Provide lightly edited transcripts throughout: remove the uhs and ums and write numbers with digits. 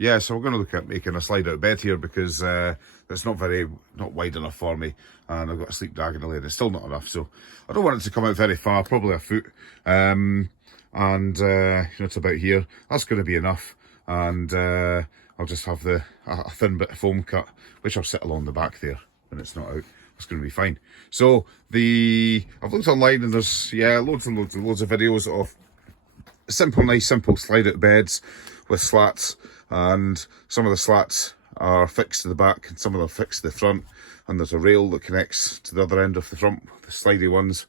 yeah, so we're going to look at making a slide out bed here because it's not wide enough for me, and I've got a sleep diagonally and it's still not enough, so I don't want it to come out very far, probably a foot, and it's about here. That's going to be enough, and I'll just have a thin bit of foam cut, which I'll sit along the back there when it's not out. It's going to be fine. So I've looked online and there's loads and loads of videos of nice simple slide out beds with slats, and some of the slats are fixed to the back and some of them are fixed to the front, and there's a rail that connects to the other end of the front, the slidey ones,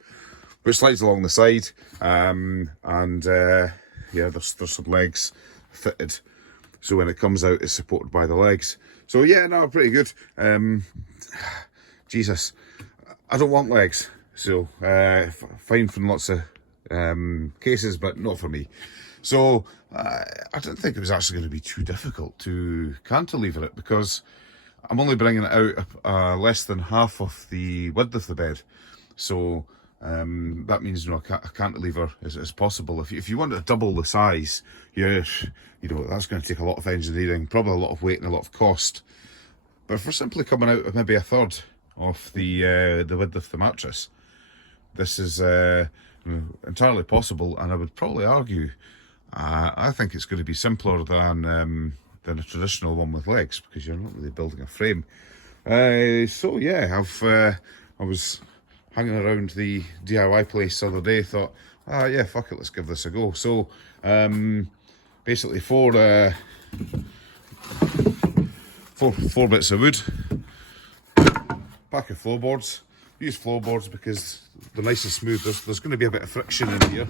which slides along the side, there's some legs fitted, so when it comes out it's supported by the legs. So yeah, no, pretty good. Jesus, I don't want legs, so fine for lots of cases, but not for me. So I didn't think it was actually going to be too difficult to cantilever it, because I'm only bringing it out less than half of the width of the bed. So that means, a cantilever is possible. If you want to double the size, that's going to take a lot of engineering, probably a lot of weight and a lot of cost. But if we're simply coming out of maybe a third of the width of the mattress, this is entirely possible, and I would probably argue I think it's going to be simpler than a traditional one with legs, because you're not really building a frame. So yeah, I was hanging around the DIY place the other day, thought, yeah, fuck it, let's give this a go. So basically four bits of wood, pack of floorboards. Use floorboards because they're nice and smooth. There's going to be a bit of friction in here,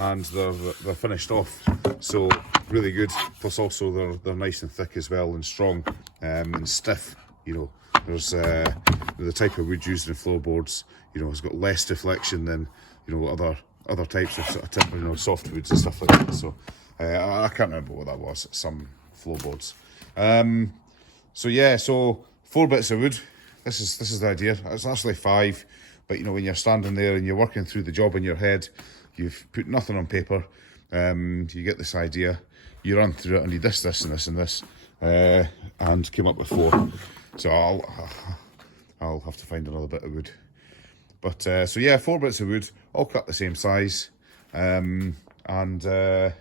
and they're finished off, so really good. Plus also they're nice and thick as well, and strong and stiff. There's the type of wood used in floorboards. It's got less deflection than other types of sort of timber, soft woods and stuff like that. So I can't remember what that was. Some floorboards. So yeah, so 4 bits of wood. This is the idea. It's actually 5, but when you're standing there and you're working through the job in your head, you've put nothing on paper. You get this idea, you run through it, and you this and this and this, and came up with 4. So I'll have to find another bit of wood. But so yeah, 4 bits of wood, all cut the same size, and some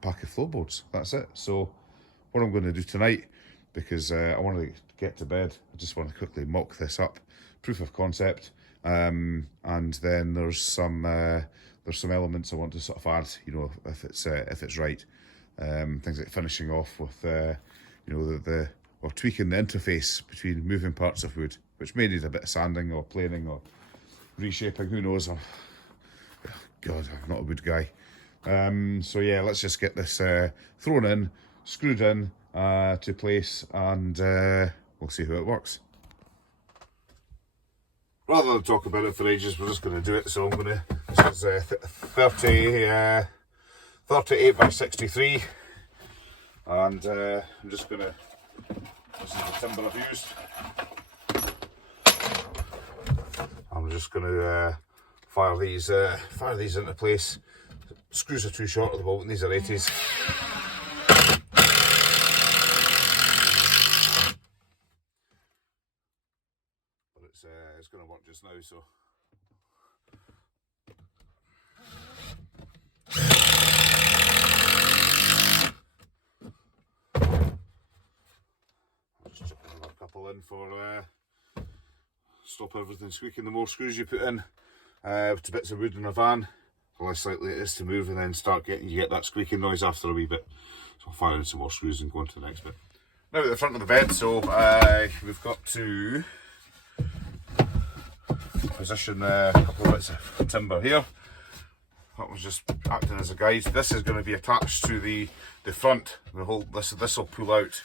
pack of floorboards. That's it. So what I'm going to do tonight, because I want to get to bed, I just want to quickly mock this up, proof of concept, and then there's some elements I want to sort of add, if it's right, things like finishing off with or tweaking the interface between moving parts of wood, which may need a bit of sanding or planing or reshaping, who knows. God, I'm not a wood guy. So yeah, let's just get this thrown in, screwed in to place, and we'll see how it works. Rather than talk about it for ages, we're just going to do it. So I'm going to, this is 38 by 63, and I'm just going to, this is the timber I've used. I'm just going to fire these into place. Screws are too short at the moment, these are 80s. But it's going to work just now, so. I'll just chuck another couple in for stop everything squeaking. The more screws you put in to bits of wood in a van, the less likely it is to move and then you get that squeaking noise after a wee bit. So I'll fire in some more screws and go on to the next bit. Now at the front of the bed, so we've got to position a couple of bits of timber here. That was just acting as a guide. This is going to be attached to the front. The whole this will pull out,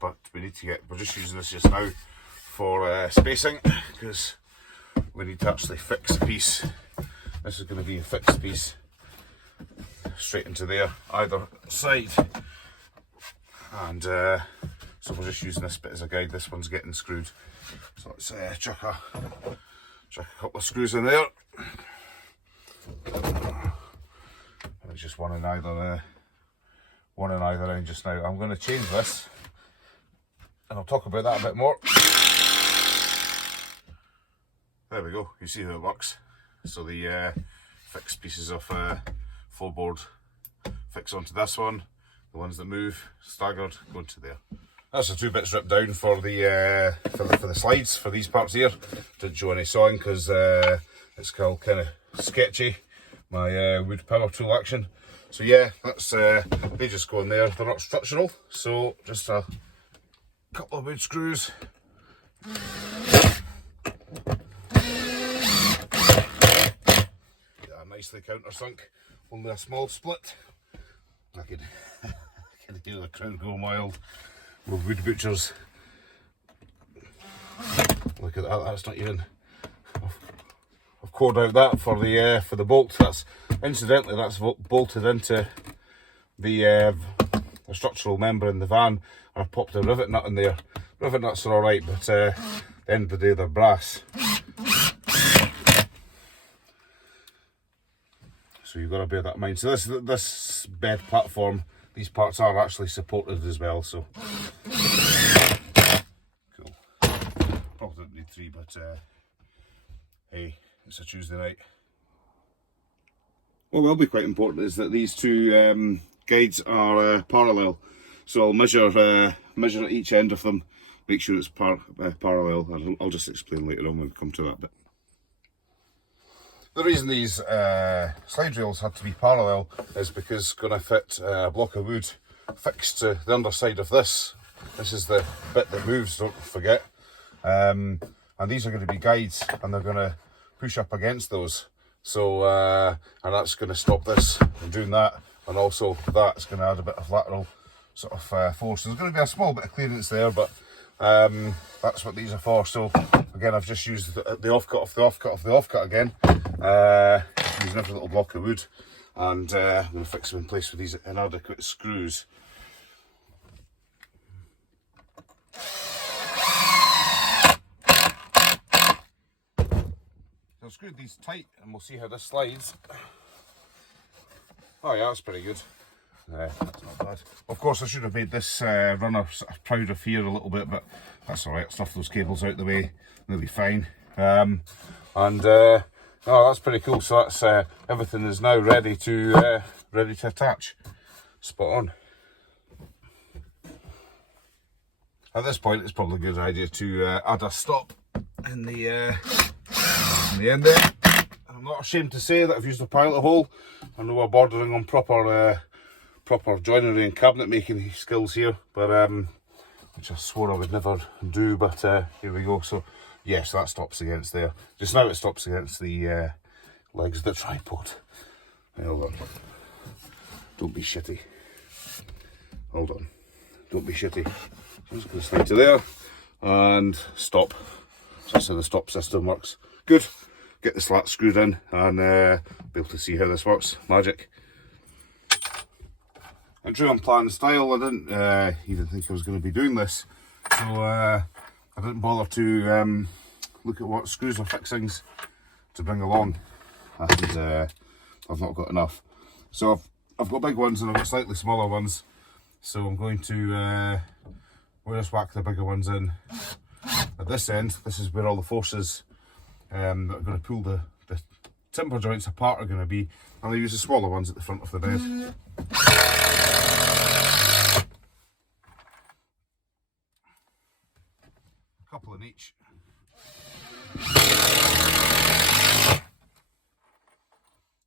but we're just using this just now for spacing, because we need to actually fix the piece. This is going to be a fixed piece straight into there, either side, and so we're just using this bit as a guide. This one's getting screwed, so let's chuck a couple of screws in there. Let's just just one in either end just now. I'm going to change this, and I'll talk about that a bit more. There we go, you see how it works. So the fixed pieces of floorboard fix onto this one, the ones that move staggered go into there. That's the 2 bits ripped down for the slides for these parts here. Didn't show any sawing because it's kind of sketchy, my wood power tool action. So yeah, that's they just go in there. They're not structural, so just a couple of wood screws. Yeah, nicely countersunk. Only a small split. I can hear the crowd go wild with wood butchers. Look at that. That's not even. I've cored out that for the bolt. That's incidentally that's bolted into the structural member in the van, and I've popped a rivet nut in there. Rivet nuts are all right, but at the end of the day they're brass. So you've got to bear that in mind. So this bed platform, these parts are actually supported as well. So cool. Probably don't need 3, but hey, it's a Tuesday night. What will be quite important is that these 2 guides are parallel. So I'll measure at each end of them, make sure it's parallel, and I'll just explain later on when we come to that bit. The reason these slide rails had to be parallel is because it's going to fit a block of wood fixed to the underside of this. This is the bit that moves, don't forget. And these are going to be guides, and they're going to push up against those. So, and that's going to stop this from doing that, and also that's going to add a bit of lateral sort of force. There's going to be a small bit of clearance there, but that's what these are for. So again, I've just used the offcut of the offcut of the offcut again, using every little block of wood, and I'm going to fix them in place with these inadequate screws. So I've screwed these tight, and we'll see how this slides. Oh yeah, that's pretty good. That's not bad. Of course, I should have made this runner sort of proud of here a little bit, but that's all right. I'll stuff those cables out the way, they'll be fine. Oh, that's pretty cool. So that's everything is now ready to attach. Spot on. At this point, it's probably a good idea to add a stop in the end there. I'm not ashamed to say that I've used a pilot hole. I know we're bordering on proper joinery and cabinet making skills here, but which I swore I would never do, but here we go. So yes, that stops against there. Just now it stops against the legs of the tripod. Hold on. Don't be shitty. Hold on. Don't be shitty. So I'm just going to slide to there and stop. So that's how the stop system works. Good. Get the slat screwed in and be able to see how this works. Magic. And true on plan style, I didn't even think I was going to be doing this, so I didn't bother to look at what screws or fixings to bring along, and I've not got enough. So I've got big ones and I've got slightly smaller ones, so I'm going to we'll just whack the bigger ones in at this end. This is where all the forces that are going to pull the timber joints apart are going to be, and I'll use the smaller ones at the front of the bed. A couple in each.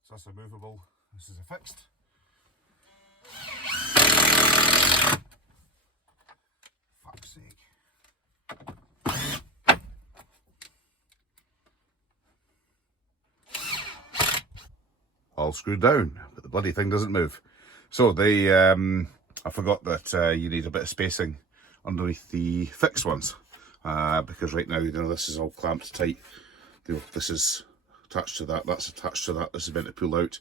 So that's a movable, this is a fixed. Fuck's sake. All screwed down, but the bloody thing doesn't move. So they, I forgot that you need a bit of spacing underneath the fixed ones, because right now, you know, this is all clamped tight. You know, this is attached to that, that's attached to that, this is meant to pull out.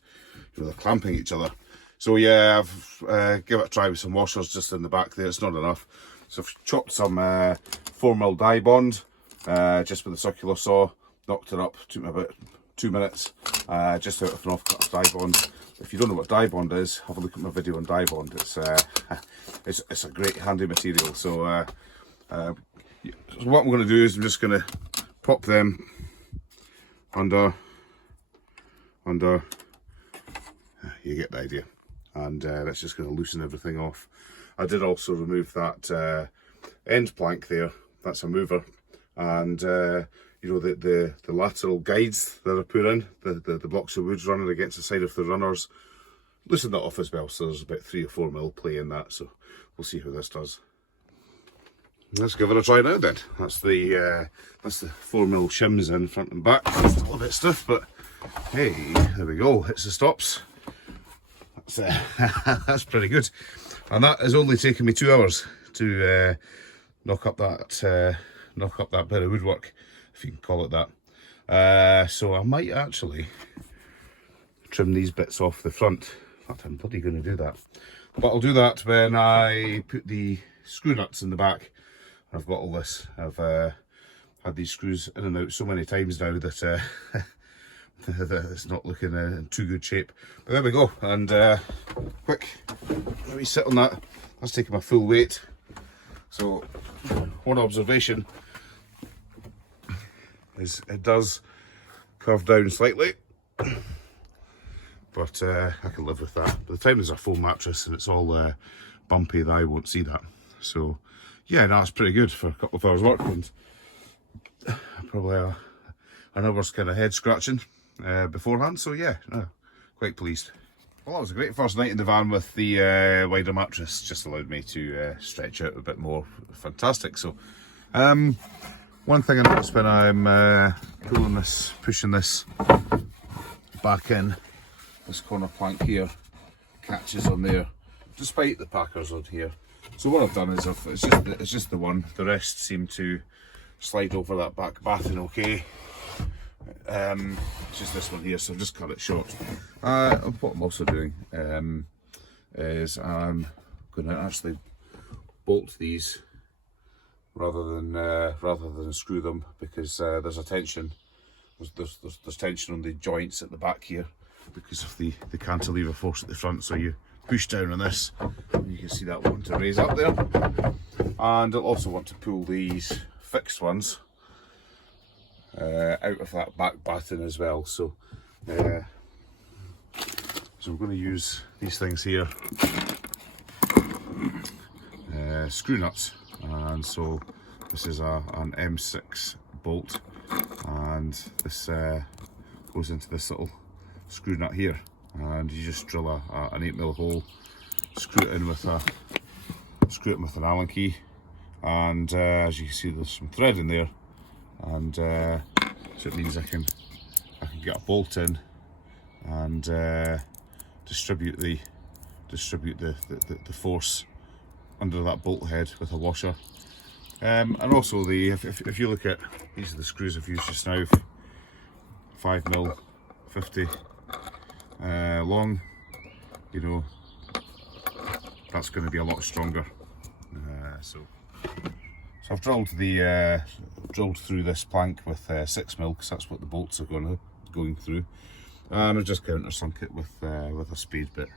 You know, they're clamping each other. So yeah, I've give it a try with some washers just in the back there. It's not enough. So I've chopped some 4mm die bond, just with a circular saw, knocked it up, took me about 2 minutes, just out of an off-cut of dye bond. If you don't know what dye bond is, have a look at my video on dye bond. It's a great handy material. So, so what I'm going to do is I'm just going to pop them under, you get the idea, and that's just going to loosen everything off. I did also remove that end plank there, that's a mover, and you know, the lateral guides that are put in, the blocks of wood running against the side of the runners, loosen that off as well. So there's about 3 or 4 mil play in that, so we'll see how this does. Let's give it a try now then. That's the 4 mil shims in front and back. It's a little bit stiff, but hey, there we go. Hits the stops. That's pretty good. And that has only taken me 2 hours to knock up that bit of woodwork, if you can call it that. So I might actually trim these bits off the front. In fact, I'm bloody going to do that. But I'll do that when I put the screw nuts in the back. I've got all this. I've had these screws in and out so many times now that that it's not looking in too good shape. But there we go. And quick, let me sit on that. That's taking my full weight. So one observation is it does curve down slightly, but I can live with that. By the time there's a foam mattress and it's all bumpy, that I won't see that. So yeah, no, it's pretty good for a couple of hours work, and probably an hour's kind of head scratching beforehand. So yeah, no, quite pleased. Well, that was a great first night in the van with the wider mattress. Just allowed me to stretch out a bit more. Fantastic. So one thing I noticed when I'm pushing this back in, this corner plank here catches on there, despite the packers on here. So what I've done is it's just the one. The rest seem to slide over that back batting okay. It's just this one here, so I've just cut it short. What I'm also doing is I'm going to actually bolt these rather than screw them, because there's a tension. There's tension on the joints at the back here because of the cantilever force at the front. So you push down on this, you can see that one to raise up there, and I'll also want to pull these fixed ones out of that back batten as well. So so I'm going to use these things here, screw nuts, and so this is an M6 bolt, and this goes into this little screw nut here, and you just drill an 8mm hole, screw it in with an Allen key, and as you can see, there's some thread in there, and so it means I can get a bolt in and distribute the force under that bolt head with a washer. And also if you look at, these are the screws I've used just now, 5mm 50 long, you know, that's going to be a lot stronger. So I've drilled through this plank with 6mm, because that's what the bolts are going through, and I've just countersunk it with a spade bit,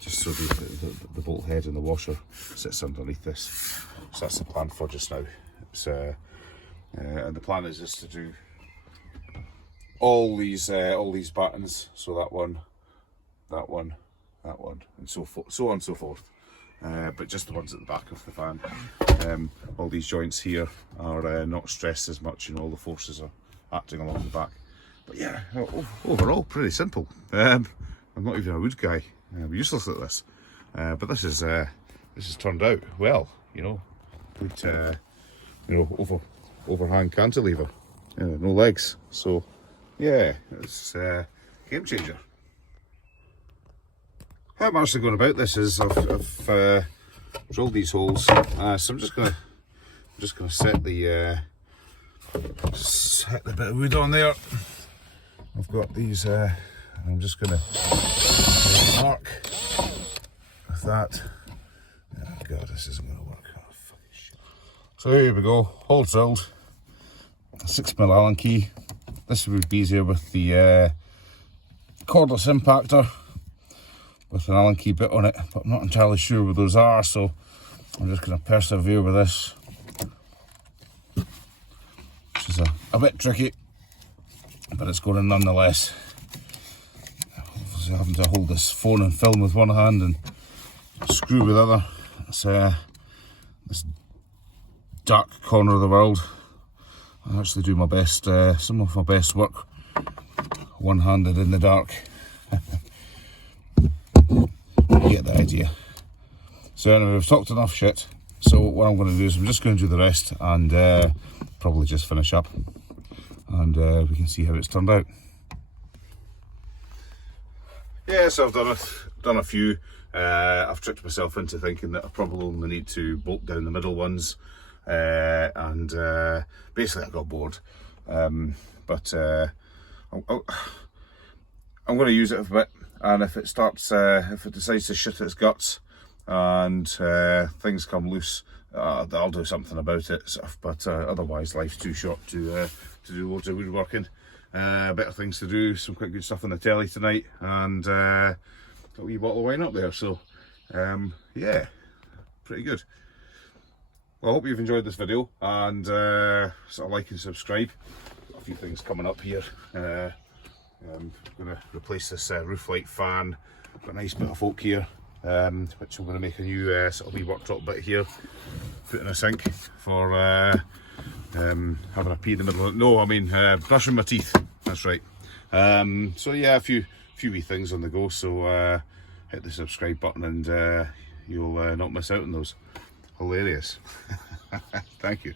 just so the bolt head and the washer sits underneath this. So that's the plan for just now. It's, and the plan is just to do all these battens, so that one, and so on and so forth. But just the ones at the back of the van. All these joints here are not stressed as much, you know, all the forces are acting along the back. But yeah, overall pretty simple. I'm not even a wood guy. I'm useless at this. But this is turned out well, you know. Good, you know, overhang cantilever, no legs. So yeah, it's a game changer. How I'm actually going about this is I've drilled these holes, so I'm just gonna set the bit of wood on there. I've got these, and I'm just gonna mark with that. Oh God, this isn't gonna work. Oh, fucking shit. So here we go, hole drilled, 6mm Allen key, this would be easier with the cordless impactor with an Allen key bit on it, but I'm not entirely sure where those are, so I'm just going to persevere with this, which is a bit tricky, but it's going in nonetheless. Obviously having to hold this phone and film with one hand and screw with the other. It's this dark corner of the world. I actually do my best, some of my best work one-handed in the dark. You get the idea. So anyway, we've talked enough shit. So what I'm going to do is I'm just going to do the rest and probably just finish up, and we can see how it's turned out. Yeah, so I've done a few. I've tricked myself into thinking that I probably only need to bolt down the middle ones, and basically I got bored. But I'm going to use it a bit, and if it decides to shit its guts and things come loose, I'll do something about it. But otherwise, life's too short to do loads of woodworking. Better things to do, some quite good stuff on the telly tonight, and got a wee bottle of wine up there, so yeah, pretty good. Well, I hope you've enjoyed this video, and sort of like and subscribe. Got a few things coming up here. I'm going to replace this roof light fan. Got a nice bit of folk here, which I'm going to make a new sort of wee worktop bit here, put in a sink for having a pee in the middle of it. No, I mean brushing my teeth, that's right. So yeah, a few wee things on the go, so hit the subscribe button and you'll not miss out on those. Hilarious. Thank you.